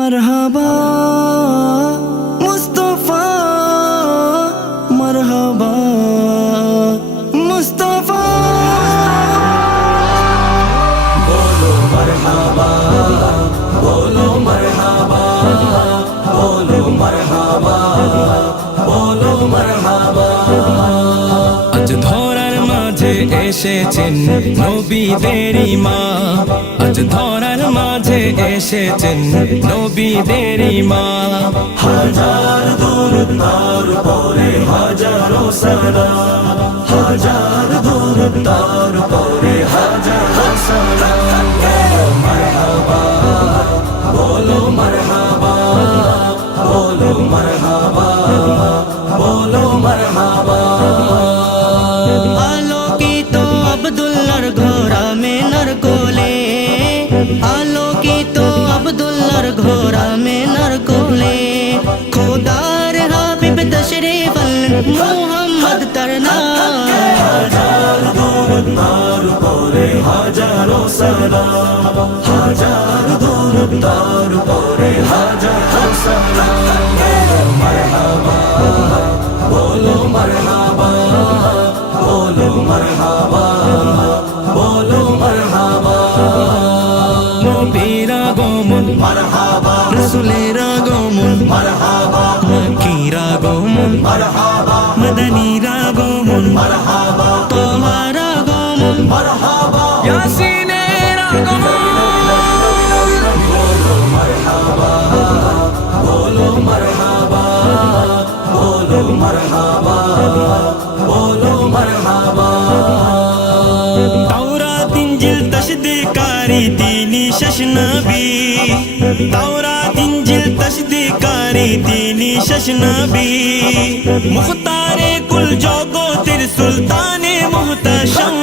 मरहबा मुस्तफा मरहबा मुस्तफा बोलो मरहबा बोलो मरहबा बोलो मरहबा बोलो मरहबा আজ ধরার মাঝে এসেছেন নবীদেরই মা আজ ধরার মাঝে এসেছেন নবীদেরই মা হাজার দরুদ তার পরে হাজারো সালাম হাজার দরুদ তার পরে হাজারো সালাম বলো মারহাবা বলো মারহাবা বলো মারহাবা আলোকিত আব্দুল্লাহর ঘোড়া মেনার কোলে আলোকিত আব্দুল্লাহর ঘোড়া মেনার কোলে খোদার হাবিব তশরিফ মুহাম্মদ তার নাম হাজার দরুদ তার পরে হাজারো সালাম হাজার দরুদ তার পরে হাজারো সালাম মারহাবা বলো মারহাবা বলো মারহাবা বলো মারহাবা নবীর আগমন মারহাবা রাসূলের আগমন মারহাবা মক্কির আগমন মারহাবা মদনীর আগমন মারহাবা তোহার আগমন মারহাবা ইয়াসিনের আগমন বলো মারহাবা বলো মারহাবা বলো মারহাবা বলো মারহাবা তাওরাত ইনজিল তসদীকারী তিনি শেষ নবী তাওরাত ইনজিল তসদীকারী তিনি শেষ নবী মুখতারে কুল জগতের সুলতানে মুহতাশম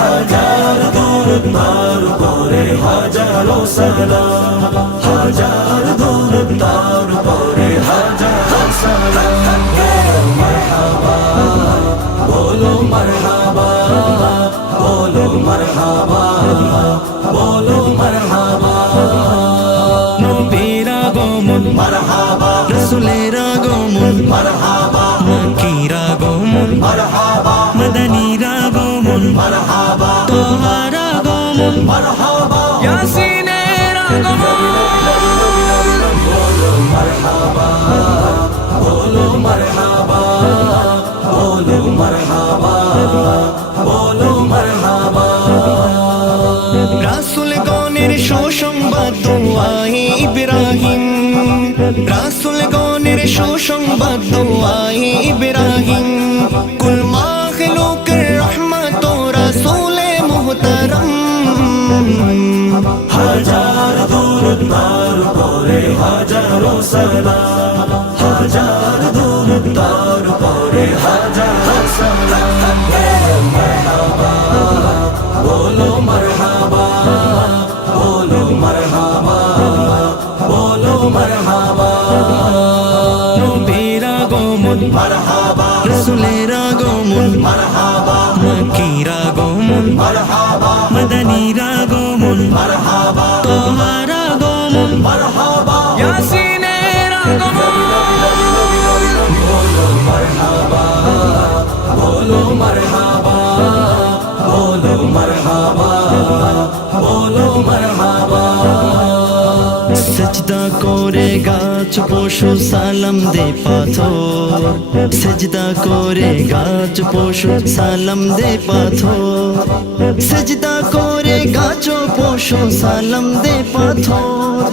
হাজার দরুদ তার পরে হাজারো সালাম হাজার দরুদ তার পরে হাজারো সালাম মারহাবা বলো মারহাবা বলো মারহাবা বলো মারহাবা নবীর আগমন মারহাবা রাসূলের আগমন মারহাবা মক্কির আগমন মারহাবা মদনীর আগমন মারহাবা তোহার আগমন মারহাবা ইয়াসিনের আগমন বলো মারহাবা বলো মারহাবা বলো মারহাবা বলো মারহাবা রাসূল গণের সুসংবাদ দুআয়ে ইব্রাহিম রাসূল গণের সুসংবাদ দুআয়ে ইব্রাহিম কুল মাখলুকের রহমত রাসূলে মুহতারাম হাজার দরুদ তার পরে হাজারো সালাম হাজার দরুদ তার পরে হাজারো সালাম মারহাবা বলো মারহাবা বলো মারহাবা বলো মারহাবা নবীর আগমন মারহাবা রাসূলের আগমন মারহাবা মক্কির আগমন মারহাবা মদনীর আগমন মারহাবা তোহার আগমন মারহাবা ইয়াসিনের আগমন বলো মারহাবা বলো মারহাবা বলো মারহাবা বলো মারহাবা সজদা করে গাছ পশু সালাম দে পাথর সজদা করে গাছ পশু সালাম দে পাথর সজদা করে গাছ পশু সালাম দে পাথর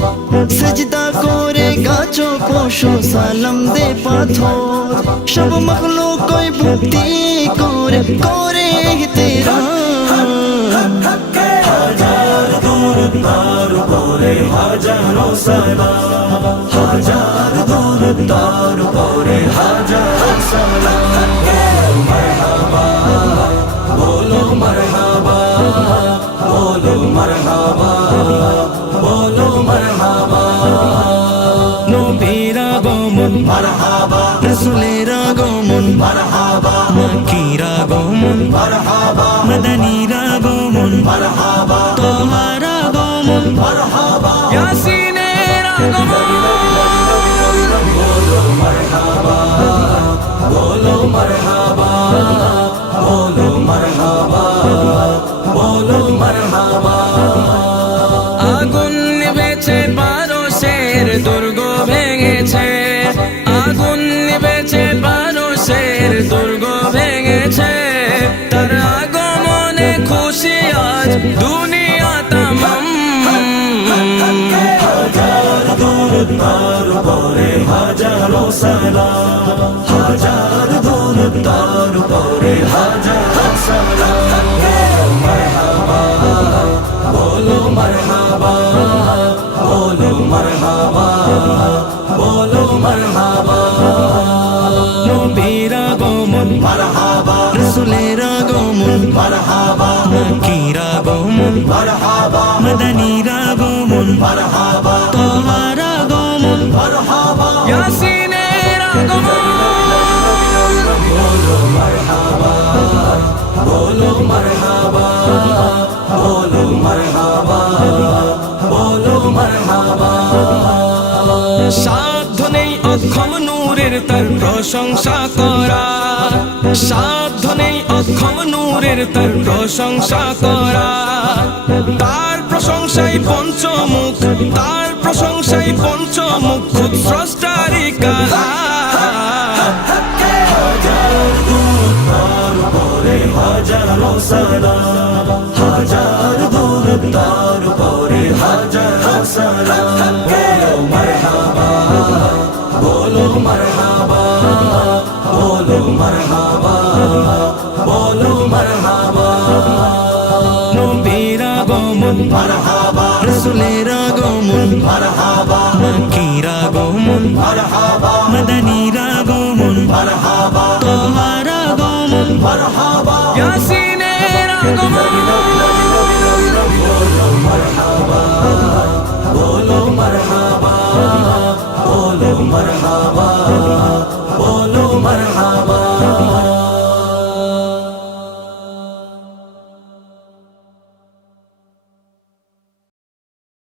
সজদা করে গাছ পশু সালাম দে পাথর সব মখলুক কই ভক্তি করে করে ইহতিরাম হাজার দরুদ তার পরে হাজারো সালাম হাজার দরুদ তার পরে হাজারো সালাম মারহাবা বলো মারহাবা বলো মারহাবা বলো মারহাবা নবীর আগমন মারহাবা রাসূলের আগমন মারহাবা মক্কির আগমন মারহাবা মদনীর আগমন মারহাবা তোহার আগমন মারহাবা ইয়াসিনের আগমন বলো মারহাবা বলো মারহাবা বলো মারহাবা বলো মারহাবা আগুন নিভেছে পারস্যের দুর্গ ভেঙেছে আগুন নিভেছে পারস্যের দুর্গ ভেঙেছে তার আগমনে খুশি আজ দুনিয়া তামাম হাজার দরুদ তার উপরে হাজারো সালাম হাজার দরুদ তার উপরে হাজারো সালাম মারহাবা বলো মারহাবা বলো মারহাবা বলো মারহাবা নবীর আগমন মারহাবা রাসূলের আগমন মারহাবা মাকির আগমন মারহাবা মদনীর আগমন মারহাবা তাহার আগমন মারহাবা ইয়াসিনের আগমন বলো মারহাবা বলো মারহাবা বলো মারহাবা বলো মারহাবা সাধ্য নেই অক্ষম নূরের তার প্রশংসা করা সাধ্য নেই অক্ষম নূরের তার প্রশংসা করা তার প্রশংসাই পঞ্চমুখ তার প্রশংসাই পঞ্চমুখ খুদ স্রষ্টারই কালা হাজার দরুদ তার উপরে হাজারো সালাম হাজার দরুদ তার উপরে হাজারো সালাম বলো মারহাবা বলো মারহাবা বলো মারহাবা বলো মারহাবা নবীর আগমন মারহাবা রাসূলের আগমন মারহাবা মাকির আগমন মারহাবা মদনীর আগমন মারহাবা তাহার আগমন মারহাবা ইয়াসিনের আগমন